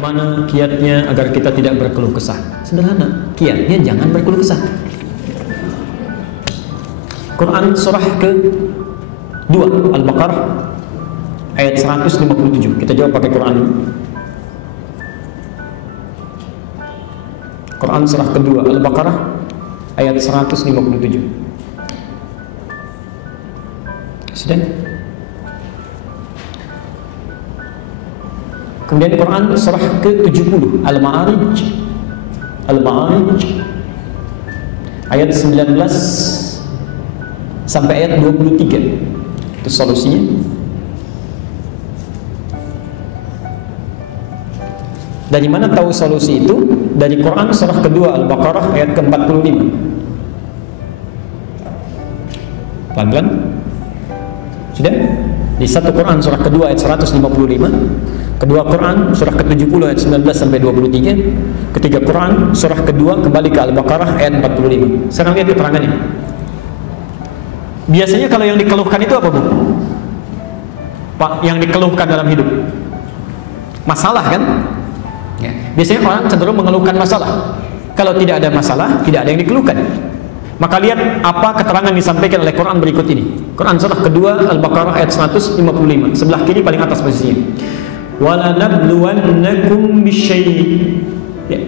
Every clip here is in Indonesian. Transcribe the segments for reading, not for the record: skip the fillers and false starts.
bagaimana kiatnya agar kita tidak berkeluh kesah? Sederhana, kiatnya jangan berkeluh kesah. Quran surah ke-2 Al-Baqarah ayat 157. Kita jawab pakai Quran. Quran surah kedua Al-Baqarah ayat 157. Sudah? Kemudian Quran surah ke-70 Al-Ma'arij ayat 19 sampai ayat 23. Itu solusinya. Dari mana tahu solusi itu? Dari Quran surah kedua Al-Baqarah ayat ke-45. Pelan-pelan. Sudah? Di satu Quran surah kedua ayat 155, kedua Quran surah ke-70 ayat 19 sampai 23, ketiga Quran surah kedua kembali ke Al-Baqarah ayat 45. Sekarang lihat keterangannya. Biasanya kalau yang dikeluhkan itu apa, Bu? Pak, yang dikeluhkan dalam hidup masalah kan? Ya. Biasanya orang cenderung mengeluhkan masalah. Kalau tidak ada masalah, tidak ada yang dikeluhkan. Maka lihat apa keterangan disampaikan oleh Quran berikut ini. Quran surah kedua Al-Baqarah ayat 155. Sebelah kiri paling atas posisinya. Walanabluwannakum bisyai'. Ya.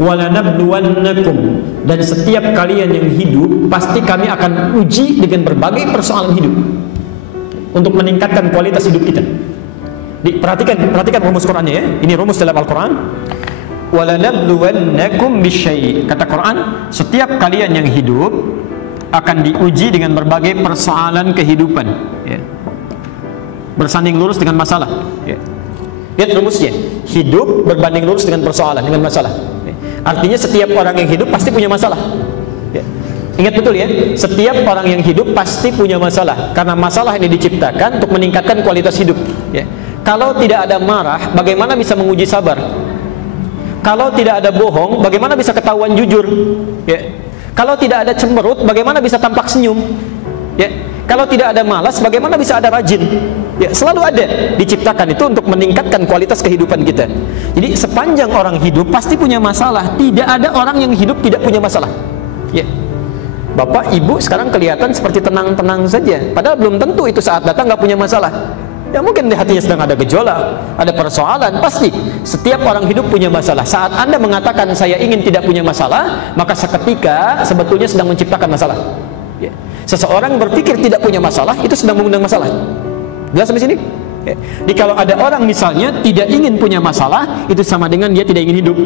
Walanabluwannakum, dan setiap kalian yang hidup pasti kami akan uji dengan berbagai persoalan hidup untuk meningkatkan kualitas hidup kita. Perhatikan rumus Qurannya ya. Ini rumus dalam Al-Quran. Walanabluwannakum bisyai'. Kata Quran, setiap kalian yang hidup akan diuji dengan berbagai persoalan kehidupan ya. Bersanding lurus dengan masalah ya. Lihat rumusnya. Hidup berbanding lurus dengan persoalan, dengan masalah ya. Artinya setiap orang yang hidup pasti punya masalah ya. Ingat betul ya, setiap orang yang hidup pasti punya masalah, karena masalah ini diciptakan untuk meningkatkan kualitas hidup ya. Kalau tidak ada marah, bagaimana bisa menguji sabar? Kalau tidak ada bohong, bagaimana bisa ketahuan jujur? Ya. Kalau tidak ada cemberut, bagaimana bisa tampak senyum? Ya. Kalau tidak ada malas, bagaimana bisa ada rajin? Ya, selalu ada. Diciptakan itu untuk meningkatkan kualitas kehidupan kita. Jadi sepanjang orang hidup pasti punya masalah. Tidak ada orang yang hidup tidak punya masalah. Ya. Bapak, Ibu sekarang kelihatan seperti tenang-tenang saja. Padahal belum tentu itu saat datang nggak punya masalah. Ya mungkin di hatinya sedang ada gejolak, ada persoalan. Pasti setiap orang hidup punya masalah. Saat Anda mengatakan saya ingin tidak punya masalah, maka seketika sebetulnya sedang menciptakan masalah ya. Seseorang berpikir tidak punya masalah, itu sedang mengundang masalah. Jelas sampai sini? Ya. Jadi kalau ada orang misalnya tidak ingin punya masalah, itu sama dengan dia tidak ingin hidup.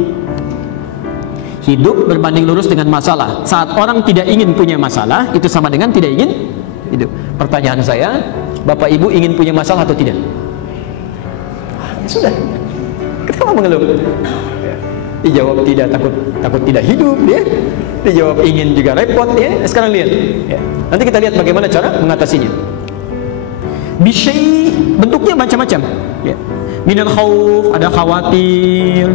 Hidup berbanding lurus dengan masalah. Saat orang tidak ingin punya masalah, itu sama dengan tidak ingin hidup. Pertanyaan saya, Bapak Ibu ingin punya masalah atau tidak? Ya sudah. Kenapa mengeluh? Dijawab tidak, takut tidak hidup ya. Dijawab ingin juga repot ya. Sekarang lihat ya. Nanti kita lihat bagaimana cara mengatasinya. Bisyai bentuknya macam-macam ya. Minal khauf, ada khawatir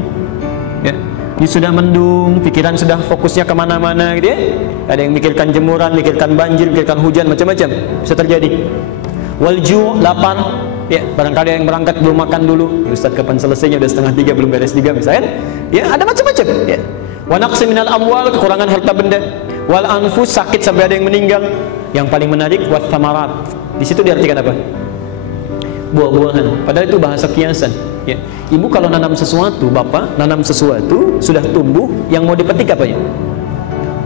ya. Ini sudah mendung, pikiran sudah fokusnya kemana-mana gitu ya. Ada yang mikirkan jemuran, mikirkan banjir, mikirkan hujan, macam-macam bisa terjadi. Walju, lapar ya, barangkali yang berangkat belum makan dulu. Ustaz kapan selesainya? Udah 2:30 belum beres juga misalnya ya, ada macam-macam ya. Wa naqsi minal amwal, kekurangan harta benda. Wal anfus, sakit sampai ada yang meninggal. Yang paling menarik wat thamarat. Di situ diartikan apa? Buah-buahan. Padahal itu bahasa kiasan ya. Ibu kalau nanam sesuatu, Bapak nanam sesuatu sudah tumbuh, yang mau dipetik apa ya?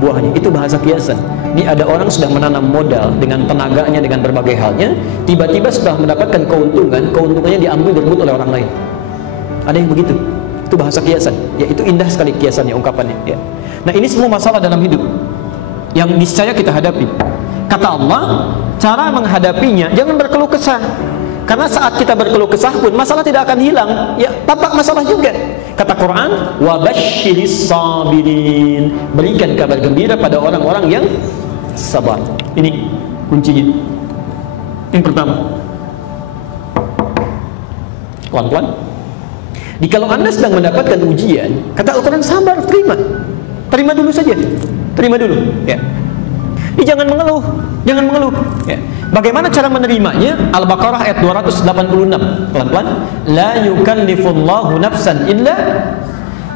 Buahnya. Itu bahasa kiasan. Ini ada orang sudah menanam modal dengan tenaganya, dengan berbagai halnya, tiba-tiba sudah mendapatkan keuntungan, keuntungannya diambil direbut oleh orang lain. Ada yang begitu. Itu bahasa kiasan. Ya, itu indah sekali kiasannya, ungkapannya. Ya. Nah, ini semua masalah dalam hidup yang niscaya kita hadapi. Kata Allah, cara menghadapinya jangan berkeluh kesah. Karena saat kita berkeluh kesah pun masalah tidak akan hilang. Ya, tampak masalah juga. Kata Quran, wa basyiris sabirin. Berikan kabar gembira pada orang-orang yang sabar. Ini kuncinya. Yang pertama. Pelan-pelan. Jadi kalau Anda sedang mendapatkan ujian, kata Al-Quran sabar, terima. Terima dulu saja. Terima dulu, ya. Jadi jangan mengeluh, jangan mengeluh. Ya. Bagaimana cara menerimanya? Al-Baqarah ayat 286. Pelan-pelan. La yukallifullahu nafsan illa,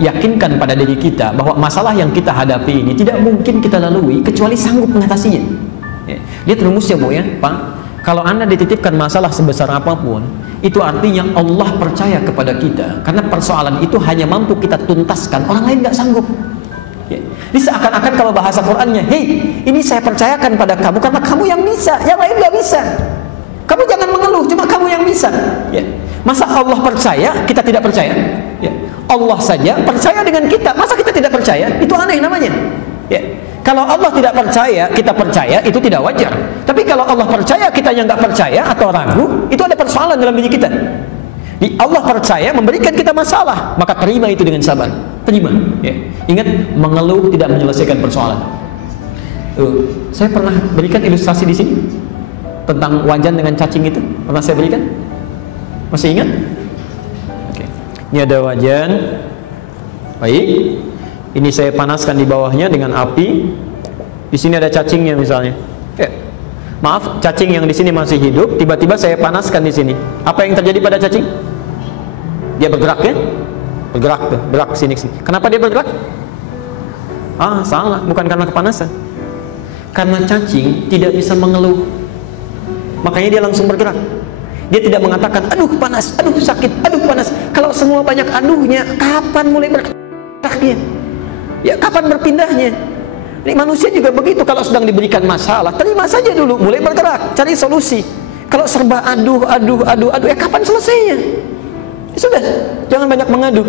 yakinkan pada diri kita bahwa masalah yang kita hadapi ini tidak mungkin kita lalui kecuali sanggup mengatasinya. Ya. Lihat rumusnya Bu ya, Pak. Kalau Anda dititipkan masalah sebesar apapun, itu artinya Allah percaya kepada kita. Karena persoalan itu hanya mampu kita tuntaskan, orang lain nggak sanggup. Ya. Ini seakan-akan kalau bahasa Qur'annya, hei, ini saya percayakan pada kamu karena kamu yang bisa, yang lain nggak bisa. Kamu jangan mengeluh, cuma kamu yang bisa. Ya. Masa Allah percaya, kita tidak percaya? Ya. Allah saja percaya dengan kita, masa kita tidak percaya? Itu aneh namanya. Ya. Kalau Allah tidak percaya, kita percaya, itu tidak wajar. Tapi kalau Allah percaya, kita yang nggak percaya atau ragu, itu ada persoalan dalam diri kita. Allah percaya memberikan kita masalah, maka terima itu dengan sabar. Terima. Ya. Ingat, mengeluh tidak menyelesaikan persoalan. Saya pernah berikan ilustrasi di sini tentang wajan dengan cacing itu. Pernah saya berikan? Masih ingat? Oke. Ini ada wajan. Baik. Ini saya panaskan di bawahnya dengan api. Di sini ada cacingnya misalnya. Ya. Maaf, cacing yang di sini masih hidup. Tiba-tiba saya panaskan di sini. Apa yang terjadi pada cacing? Dia bergerak ya? Bergerak tuh, bergerak sini sini. Kenapa dia bergerak? Ah, salah. Bukan karena kepanasan. Karena cacing tidak bisa mengeluh. Makanya dia langsung bergerak. Dia tidak mengatakan, aduh panas, aduh sakit, aduh panas. Kalau semua banyak aduhnya, kapan mulai bergeraknya? Ya kapan berpindahnya? Ini manusia juga begitu, kalau sedang diberikan masalah, terima saja dulu, mulai bergerak, cari solusi. Kalau serba aduh, ya kapan selesainya? Ya sudah, jangan banyak mengadu.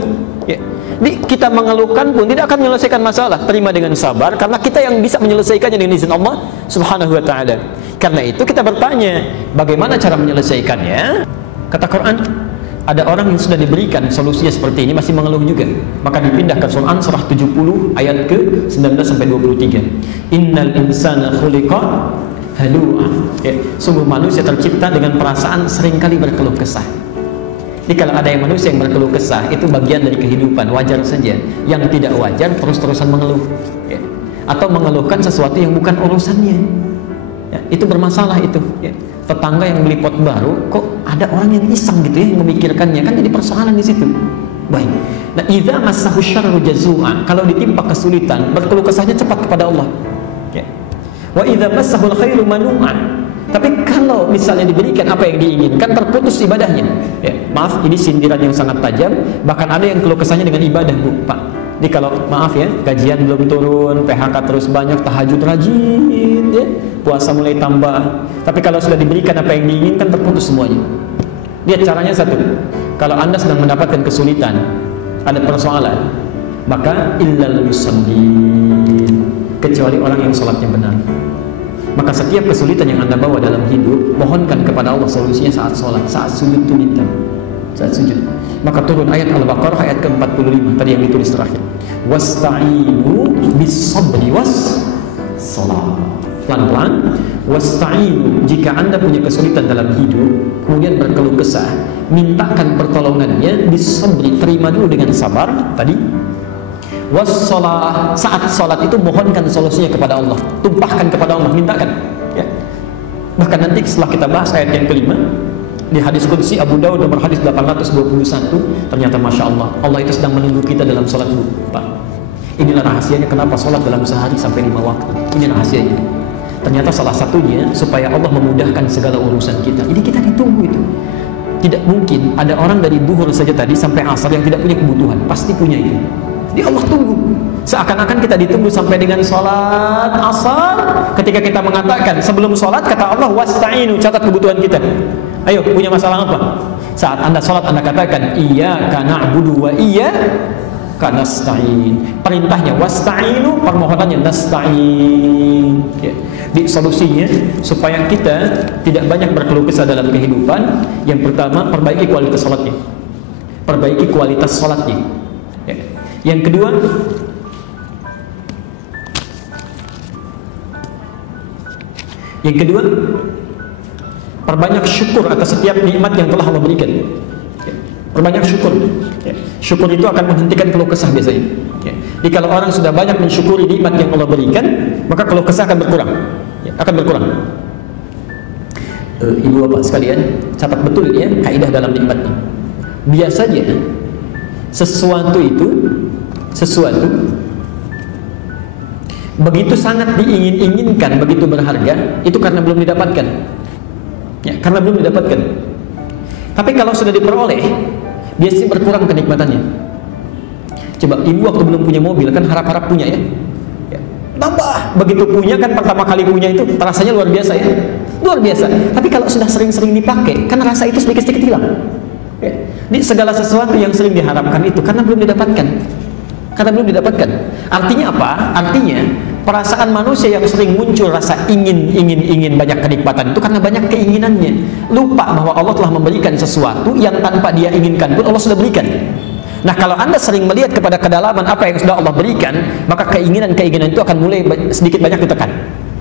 Ya. Jadi kita mengeluhkan pun tidak akan menyelesaikan masalah. Terima dengan sabar, karena kita yang bisa menyelesaikannya dengan izin Allah Subhanahu wa Ta'ala. Karena itu kita bertanya, bagaimana cara menyelesaikannya? Kata Quran, ada orang yang sudah diberikan solusinya seperti ini masih mengeluh juga, maka dipindah ke Quran surah 70 ayat ke 19 sampai 23. Innal insana khuliqa halu'a. Ya, sungguh manusia tercipta dengan perasaan seringkali berkeluh kesah. Jadi kalau ada yang manusia yang berkeluh kesah, itu bagian dari kehidupan, wajar saja. Yang tidak wajar terus-terusan mengeluh, ya. Atau mengeluhkan sesuatu yang bukan urusannya, ya, itu bermasalah itu, ya. Tetangga yang beli pot baru, kok ada orang yang iseng gitu ya, yang memikirkannya, kan jadi persoalan di situ. Baik. Nah, idza massahu syarru jazua, kalau ditimpa kesulitan, berkeluh kesahnya cepat kepada Allah. Ya. Wa idza massahul khairu manu'a. Tapi kalau misalnya diberikan apa yang diinginkan, terputus ibadahnya. Ya, maaf, ini sindiran yang sangat tajam. Bahkan ada yang keluh kesahnya dengan ibadah, Bu, Pak. Jadi kalau maaf ya, gajian belum turun, PHK terus banyak, tahajud rajin, ya, puasa mulai tambah. Tapi kalau sudah diberikan apa yang diinginkan, terputus semuanya. Lihat caranya satu. Kalau Anda sedang mendapatkan kesulitan, ada persoalan, maka illal musallin, kecuali orang yang sholatnya benar. Maka setiap kesulitan yang Anda bawa dalam hidup, mohonkan kepada Allah solusinya saat sholat, saat sujud itu minta, saat sujud. Maka turun ayat Al-Baqarah ayat ke-45 tadi yang ditulis terakhir. Wasta'inu bis-sabri was-salat. Pelan-pelan. Wasta'inu, jika Anda punya kesulitan dalam hidup, kemudian berkeluh kesah, mintakan pertolongannya bis-sabri, terima dulu dengan sabar tadi. Was-salat, saat salat itu mohonkan solusinya kepada Allah, tumpahkan kepada Allah, mintakan, ya. Bahkan nanti setelah kita bahas ayat yang kelima di hadis qudsi Abu Daud nomor hadis 821, ternyata Masya Allah, Allah itu sedang menunggu kita dalam salat, Pak. Inilah rahasianya kenapa salat dalam sehari sampai 5 waktu. Ini rahasianya. Ternyata salah satunya supaya Allah memudahkan segala urusan kita. Jadi kita ditunggu itu. Tidak mungkin ada orang dari duhur saja tadi sampai asar yang tidak punya kebutuhan. Pasti punya itu. Jadi Allah tunggu. Seakan-akan kita ditunggu sampai dengan sholat asar. Ketika kita mengatakan sebelum sholat, kata Allah, wasta'inu, catat kebutuhan kita. Ayo, punya masalah apa? Saat Anda sholat, Anda katakan iyyaka na'budu wa iyyaka nasta'in. Perintahnya wasta'inu, permohonannya nasta'in, ya. Di solusinya supaya kita tidak banyak berkeluh kesah dalam kehidupan. Yang pertama, perbaiki kualitas sholatnya. Perbaiki kualitas sholatnya, ya. Yang kedua, perbanyak syukur atas setiap nikmat yang telah Allah berikan. Ya. Perbanyak syukur. Ya. Syukur itu akan menghentikan keluh kesah biasanya. Ya. Jadi kalau orang sudah banyak mensyukuri nikmat yang Allah berikan, maka keluh kesah akan berkurang. ya, akan berkurang. Ibu bapak sekalian, catat betul ini ya, kaidah dalam nikmat ini. Biasanya sesuatu begitu sangat diingin-inginkan, begitu berharga, itu karena belum didapatkan. Ya, karena belum didapatkan. Tapi kalau sudah diperoleh, biasanya berkurang kenikmatannya. Coba ibu waktu belum punya mobil kan harap-harap punya ya. Tambah, begitu punya kan, pertama kali punya itu rasanya luar biasa ya, luar biasa. Tapi kalau sudah sering-sering dipakai, kan rasa itu sedikit-sedikit hilang ya. Di segala sesuatu yang sering diharapkan itu karena belum didapatkan, karena belum didapatkan. Artinya apa? Artinya perasaan manusia yang sering muncul rasa ingin banyak kenikmatan itu karena banyak keinginannya, lupa bahwa Allah telah memberikan sesuatu yang tanpa dia inginkan pun Allah sudah berikan. Nah, kalau Anda sering melihat kepada kedalaman apa yang sudah Allah berikan, maka keinginan-keinginan itu akan mulai sedikit banyak ditekan.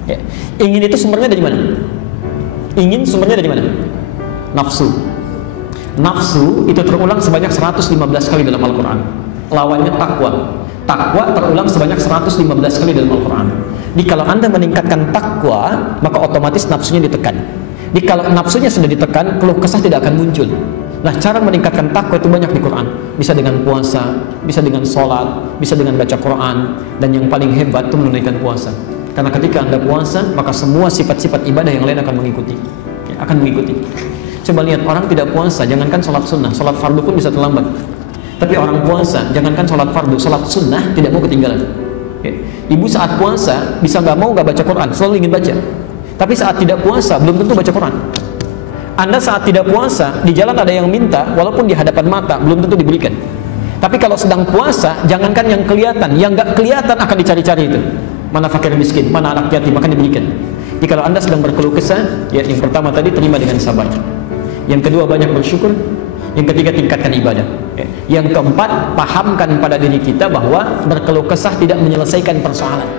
Ya. Ingin itu sumbernya dari mana? Ingin sumbernya dari mana? Nafsu. Nafsu itu terulang sebanyak 115 kali dalam Al-Quran. Lawannya takwa. Takwa terulang sebanyak 115 kali dalam Al-Quran. Jadi kalau Anda meningkatkan takwa, maka otomatis nafsunya ditekan. Jadi kalau nafsunya sudah ditekan, keluh kesah tidak akan muncul. Nah, cara meningkatkan takwa itu banyak di Quran. Bisa dengan puasa, bisa dengan sholat, bisa dengan baca Quran, dan yang paling hebat itu menunaikan puasa. Karena ketika Anda puasa, maka semua sifat-sifat ibadah yang lain akan mengikuti. Ya, akan mengikuti. Coba lihat orang tidak puasa, jangankan sholat sunnah, sholat fardu pun bisa terlambat. Tapi orang puasa, jangankan sholat fardu, sholat sunnah tidak mau ketinggalan. Ya. Ibu saat puasa bisa nggak mau nggak baca Quran, selalu ingin baca. Tapi saat tidak puasa belum tentu baca Quran. Anda saat tidak puasa, di jalan ada yang minta, walaupun di hadapan mata, belum tentu diberikan. Tapi kalau sedang puasa, jangankan yang kelihatan, yang nggak kelihatan akan dicari-cari itu. Mana fakir miskin, mana anak yatim, akan diberikan. Jadi kalau Anda sedang berkeluh kesah, ya yang pertama tadi terima dengan sabar. Yang kedua banyak bersyukur. Yang ketiga tingkatkan ibadah. Yang keempat, pahamkan pada diri kita bahwa berkeluh kesah tidak menyelesaikan persoalan.